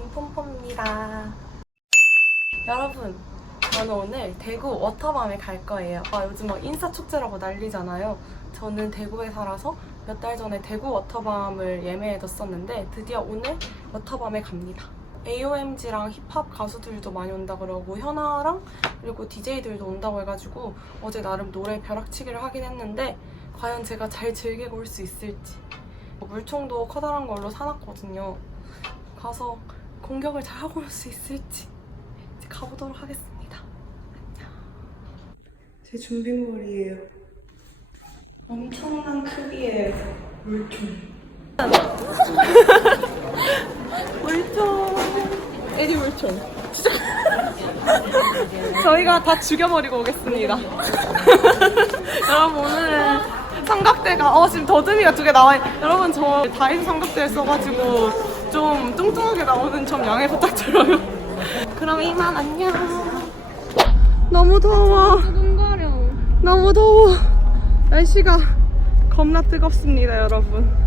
김폼폼입니다. 여러분, 저는 오늘 대구 워터밤에 갈 거예요. 아, 요즘 막 인사 축제라고 난리잖아요. 저는 대구에 살아서 몇 달 전에 대구 워터밤을 예매해뒀었는데 드디어 오늘 워터밤에 갑니다. AOMG랑 힙합 가수들도 많이 온다 그러고 현아랑 그리고 DJ들도 온다고 해가지고 어제 나름 노래 벼락치기를 하긴 했는데 과연 제가 잘 즐기고 올 수 있을지 뭐 물총도 커다란 걸로 사놨거든요. 가서 공격을 잘 하고 올 수 있을지 이제 가보도록 하겠습니다. 안녕. 제 준비물이에요. 엄청난 크기의 물총. 물총. 에디 물총. 진짜. 저희가 다 죽여버리고 오겠습니다. 여러분 오늘 삼각대가 어 지금 더듬이가 두 개 나와 있... 여러분 저 다이소 삼각대를 써가지고 좀 뚱뚱하게 나오는 점 양해 부탁드려요. 그럼 이만 안녕. 너무 더워. 두근거려. 너무 더워. 날씨가 겁나 뜨겁습니다, 여러분.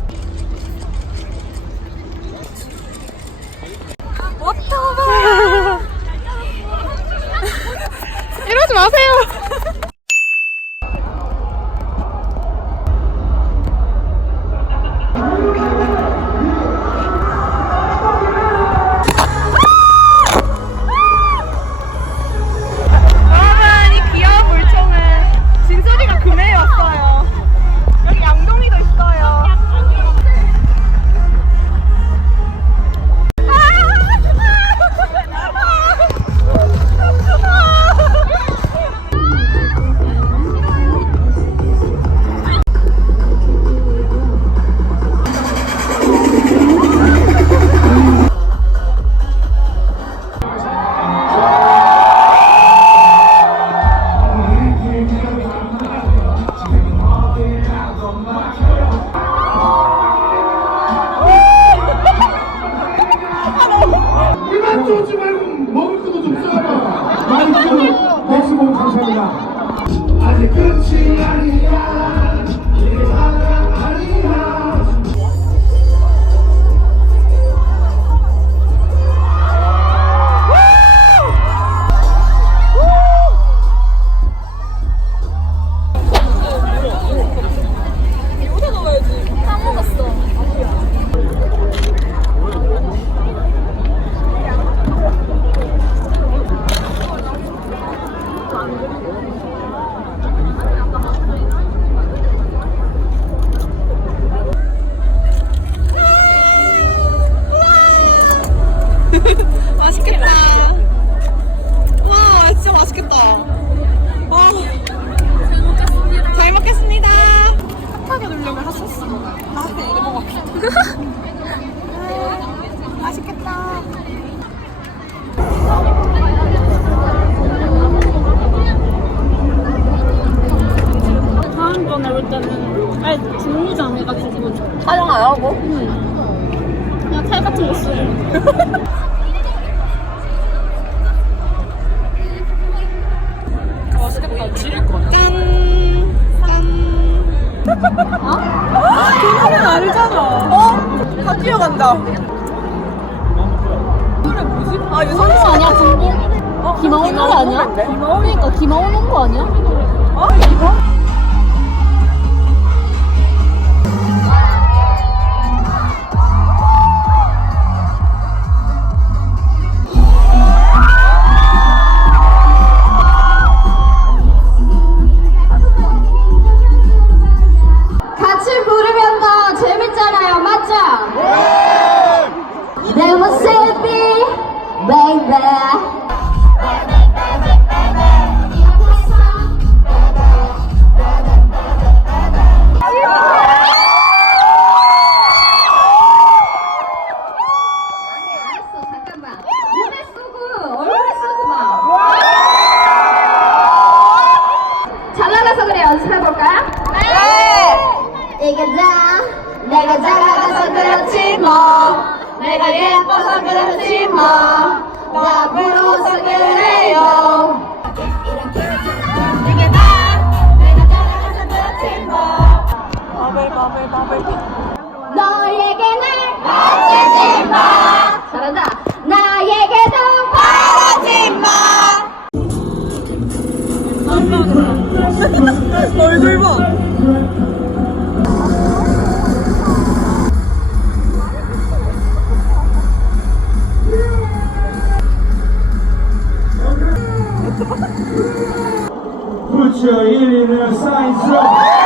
나한테 먹어. 맛있겠다. 다음번에 올 때는 아예 중무장 해가지고 촬영 안 하고? 그냥 칼 같은 거 쓰고. 뭐지? 아, 유성이 씨 아니야 중복? 어? 기마오는 거 아니야? 기마오니까 기마오는 거 아니야? 어? 이거? 답으로 쓰길래요 너에게는 맞추지 마 잘한다 나에게도 바라지 마 얼굴 봐 Israeli Renaissance Rock.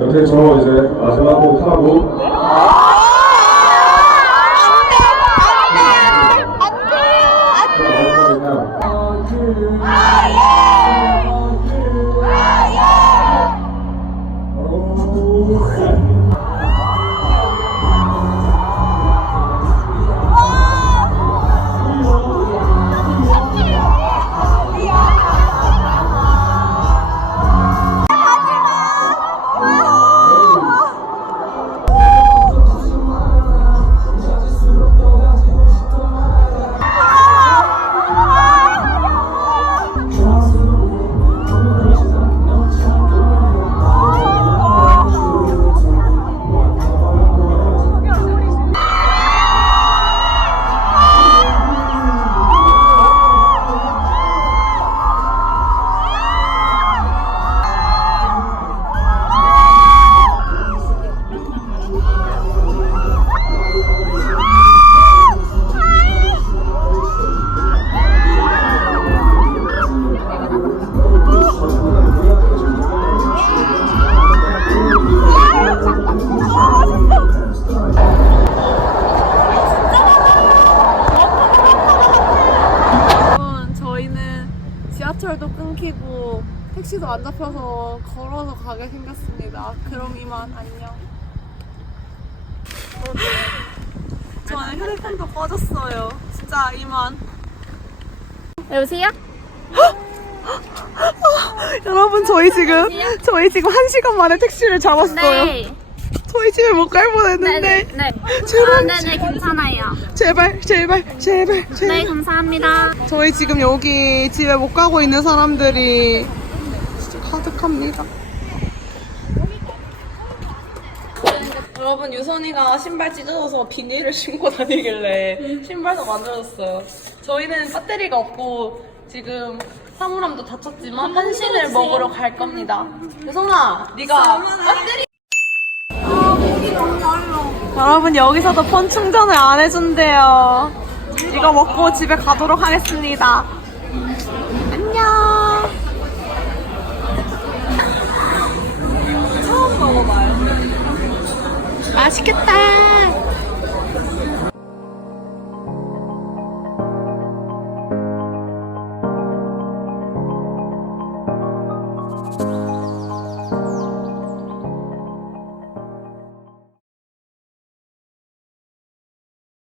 여태 저 이제 마지막 곡 하고 택시도 안 잡혀서 걸어서 가게 생겼습니다. 그럼 이만 안녕. 저는 휴대폰도 꺼졌어요. 진짜 이만. 여보세요? 여러분 저희 지금 저희 지금 한 시간 만에 택시를 잡았어요. 네. 저희 집에 못 갈 뻔했는데 네. 네. 제발. 아, 네네 괜찮아요. 제발 제발 제발 네 제발. 감사합니다. 저희 지금 여기 집에 못 가고 있는 사람들이 가득합니다. 여러분 유선이가 신발 찢어져서 비닐을 신고 다니길래 신발도 만들어줬어요. 저희는 배터리가 없고 지금 사물함도 다쳤지만 한신을 먹으러 갈 겁니다. 유선아, 네가 배터리 여러분 여기서도 폰 충전을 안 해준대요. 이거 먹고 집에 가도록 하겠습니다. 먹어봐요. 맛있겠다.